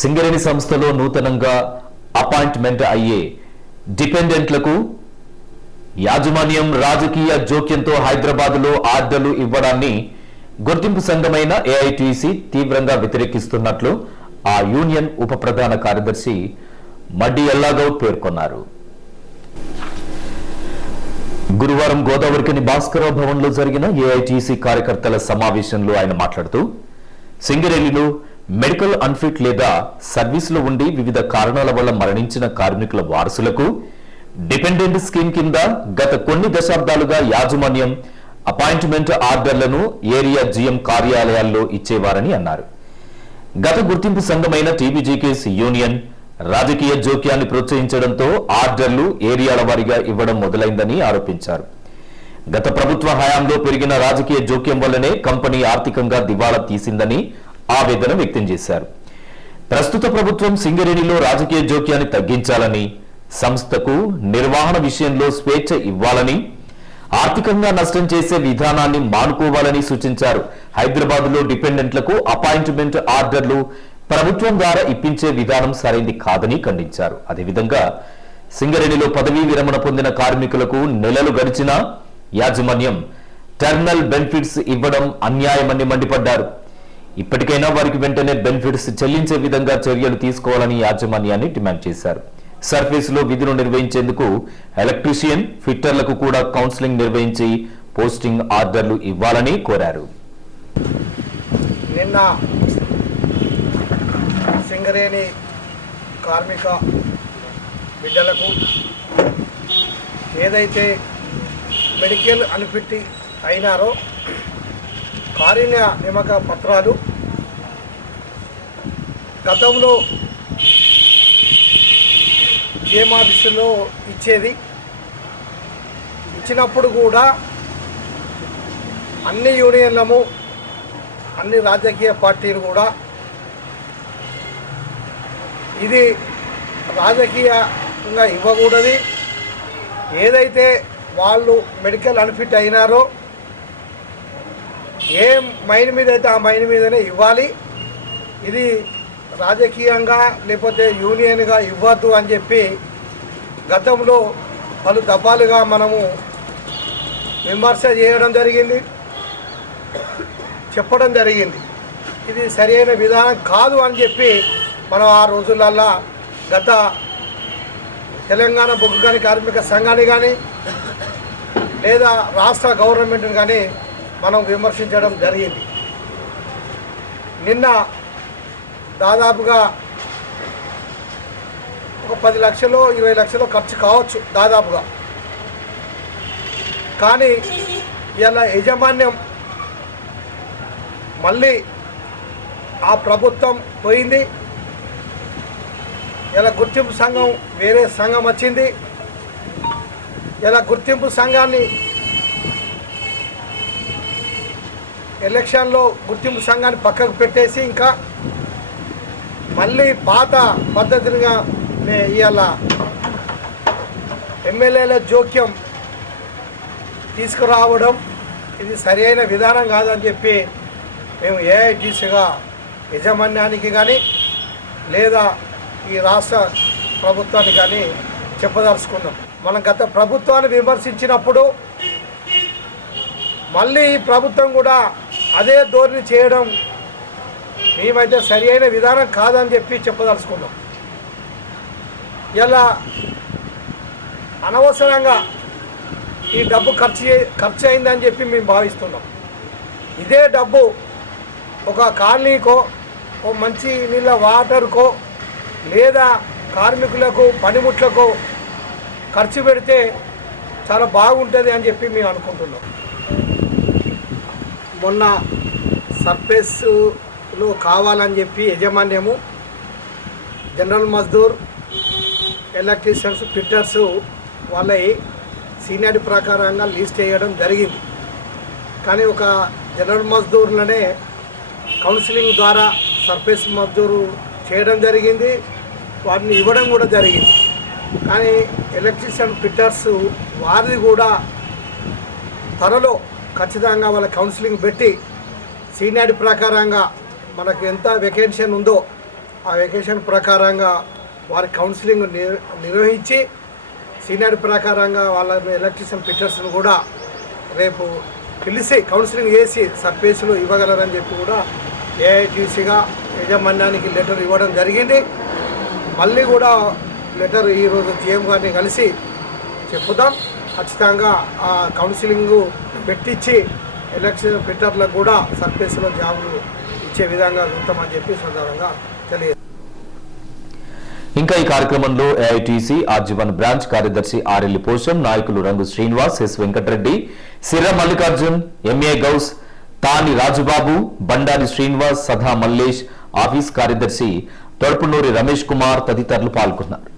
సింగరేణి సంస్థలో నూతనంగా అపాయింట్మెంట్ అయ్యే డిపెండెంట్లకు యాజమాన్యం రాజకీయ జోక్యంతో హైదరాబాద్లో ఆర్డర్లు ఇవ్వడాన్ని గుర్తింపు సంఘమైన ఏఐటీసీ తీవ్రంగా వ్యతిరేకిస్తున్నట్లు ఆ యూనియన్ ఉప ప్రధాన కార్యదర్శి మడ్డి ఎల్లాగౌడ్ పేర్కొన్నారు. గురువారం గోదావరికని భాస్కరరావు భవన్లో జరిగిన ఏఐటీసీ కార్యకర్తల సమావేశంలో ఆయన మాట్లాడుతూ సింగరేణిలో మెడికల్ అన్ఫిట్ లేదా సర్వీసులో ఉండి వివిధ కారణాల వల్ల మరణించిన కార్మికుల వారసులకు డిపెండెంట్ స్కీమ్ కింద గత కొన్ని దశాబ్దాలుగా యాజమాన్యం అపాయింట్మెంట్ ఆర్డర్లను ఏరియా జీఎం కార్యాలయాల్లో ఇచ్చేవారని అన్నారు. గత గుర్తింపు సంఘమైన టీబీజీకేస్ యూనియన్ రాజకీయ జోక్యాన్ని ప్రోత్సహించడంతో ఆర్డర్లు ఏరియాల వారీగా ఇవ్వడం మొదలైందని ఆరోపించారు. గత ప్రభుత్వ హయాంలో పెరిగిన రాజకీయ జోక్యం వల్లనే కంపెనీ ఆర్థికంగా దివాళా తీసిందని ఆవేదన వ్యక్తం చేశారు. ప్రస్తుత ప్రభుత్వం సింగరేణిలో రాజకీయ జోక్యాన్ని తగ్గించాలని సంస్థకు నిర్వహణ విషయంలో స్వేచ్ఛ ఇవ్వాలని ఆర్థికంగా నష్టం చేసే విధానాన్ని మానుకోవాలని సూచించారు. హైదరాబాద్లో డిపెండెంట్లకు అపాయింట్మెంట్ ఆర్డర్లు ప్రభుత్వం ద్వారా ఇప్పించే విధానం సరైంది కాదని ఖండించారు. అదేవిధంగా సింగరేణిలో పదవీ విరమణ పొందిన కార్మికులకు నెలలు గడిచినా యాజమాన్యం టర్నల్ బెనిఫిట్స్ ఇవ్వడం అన్యాయమని మండిపడ్డారు. ఇప్పటికైనా వారికి వెంటనే బెనిఫిట్స్ చెల్లించే విధంగా చర్యలు తీసుకోవాలని యాజమాన్యాన్ని డిమాండ్ చేశారు. సర్వీస్లో విధులు నిర్వహించేందుకు ఎలక్ట్రీషియన్ ఫిట్టర్లకు కూడా కౌన్సిలింగ్ నిర్వహించి పోస్టింగ్ ఆర్డర్లు ఇవ్వాలని కోరారు. నిన్న సింగరేణి కార్మిక బిడ్డలకు ఏదైతే మెడికల్ అనిపెట్టి అయినారో కారుణ్య నియామక పత్రాలు. గతంలో జీఎం ఆఫీసులో ఇచ్చేది. ఇచ్చినప్పుడు కూడా అన్ని యూనియన్లము అన్ని రాజకీయ పార్టీలు కూడా ఇది రాజకీయంగా ఇవ్వకూడదు. ఏదైతే వాళ్ళు మెడికల్ అన్ఫిట్ అయినారో ఏ మైన్ మీద అయితే ఆ మైన్ మీదనే ఇవ్వాలి. ఇది రాజకీయంగా లేకపోతే యూనియన్గా ఇవ్వద్దు అని చెప్పి గతంలో పలు దఫాలుగా మనము విమర్శ చేయడం జరిగింది. చెప్పడం జరిగింది. ఇది సరైన విధానం కాదు అని చెప్పి మనం ఆ రోజులల్లా గత తెలంగాణ బొగ్గు కానీ కార్మిక సంఘాన్ని కానీ లేదా రాష్ట్ర గవర్నమెంట్ని కానీ మనం విమర్శించడం జరిగింది. నిన్న దాదాపుగా ఒక పది లక్షలు ఇరవై లక్షలు ఖర్చు కావచ్చు దాదాపుగా. కానీ ఇలా యజమాన్యం మళ్ళీ ఆ ప్రభుత్వం పోయింది. ఇలా గుర్తింపు సంఘం వేరే సంఘం వచ్చింది. ఇలా గుర్తింపు సంఘాన్ని ఎలక్షన్లో గుర్తింపు సంఘాన్ని పక్కకు పెట్టేసి ఇంకా మళ్ళీ పాత పద్ధతిగా ఇవాళ ఎమ్మెల్యేల జోక్యం తీసుకురావడం ఇది సరైన విధానం కాదని చెప్పి మేము ఏఐటీసీగా యజమాన్యానికి కానీ లేదా ఈ రాష్ట్ర ప్రభుత్వానికి కానీ చెప్పదలుచుకున్నాం. మనం గత ప్రభుత్వాన్ని విమర్శించినప్పుడు మళ్ళీ ఈ ప్రభుత్వం కూడా అదే ధోరణి చేయడం మేమైతే సరి అయిన విధానం కాదని చెప్పి చెప్పదలుచుకున్నాం. ఇలా అనవసరంగా ఈ డబ్బు ఖర్చు ఖర్చు అయిందని చెప్పి మేము భావిస్తున్నాం. ఇదే డబ్బు ఒక కాలనీకో ఓ మంచి నీళ్ళ వాటర్కో లేదా కార్మికులకు పనిముట్లకు ఖర్చు పెడితే చాలా బాగుంటుంది అని చెప్పి మేము అనుకుంటున్నాం. మొన్న సర్ఫేస్లో కావాలని చెప్పి యజమాన్యము జనరల్ మజ్దూర్ ఎలక్ట్రీషియన్స్ ఫిట్టర్స్ వాళ్ళ సీనియర్ ప్రకారంగా లీస్ట్ చేయడం జరిగింది. కానీ ఒక జనరల్ మజ్దూర్లనే కౌన్సిలింగ్ ద్వారా సర్ఫేస్ మజ్దూరు చేయడం జరిగింది వాటిని ఇవ్వడం కూడా జరిగింది. కానీ ఎలక్ట్రీషియన్ ఫిట్టర్స్ వారిది కూడా త్వరలో ఖచ్చితంగా వాళ్ళ కౌన్సిలింగ్ పెట్టి సీనియారిటీ ప్రకారంగా మనకు ఎంత వెకేషన్ ఉందో ఆ వెకేషన్ ప్రకారంగా వారి కౌన్సిలింగ్ నిర్వహించి సీనియర్ ప్రకారంగా వాళ్ళ ఎలక్ట్రీషియన్ పిక్చర్స్ను కూడా రేపు పిలిచి కౌన్సిలింగ్ చేసి సర్పేసులు ఇవ్వగలరని చెప్పి కూడా ఏఐటీసీగా యజమాన్యానికి లెటర్ ఇవ్వడం జరిగింది. మళ్ళీ కూడా లెటర్ ఈరోజు జీఎం గారిని కలిసి చెప్పుదాం. ఖచ్చితంగా ఆ కౌన్సిలింగ్ పెట్టించి ఎలక్షన్ ఫిట్టర్లకు కూడా సర్ఫేస్లో జాబులు ఇచ్చే విధంగా ఉంటామని చెప్పి సందర్భంగా తెలియదు ఇంకా ఈ కార్యక్రమంలో ఏఐటీసీ ఆర్జీవన్ బ్రాంచ్ కార్యదర్శి ఆర్ఎల్లి పోషం నాయకులు రంగు శ్రీనివాస్ ఎస్ వెంకటరెడ్డి సిర్ర మల్లికార్జున్ ఎంఏ గౌస్ తాని రాజుబాబు బండారి శ్రీనివాస్ సదా మల్లేష్ ఆఫీస్ కార్యదర్శి తొడపునూరి రమేష్ కుమార్ తదితరులు పాల్గొన్నారు.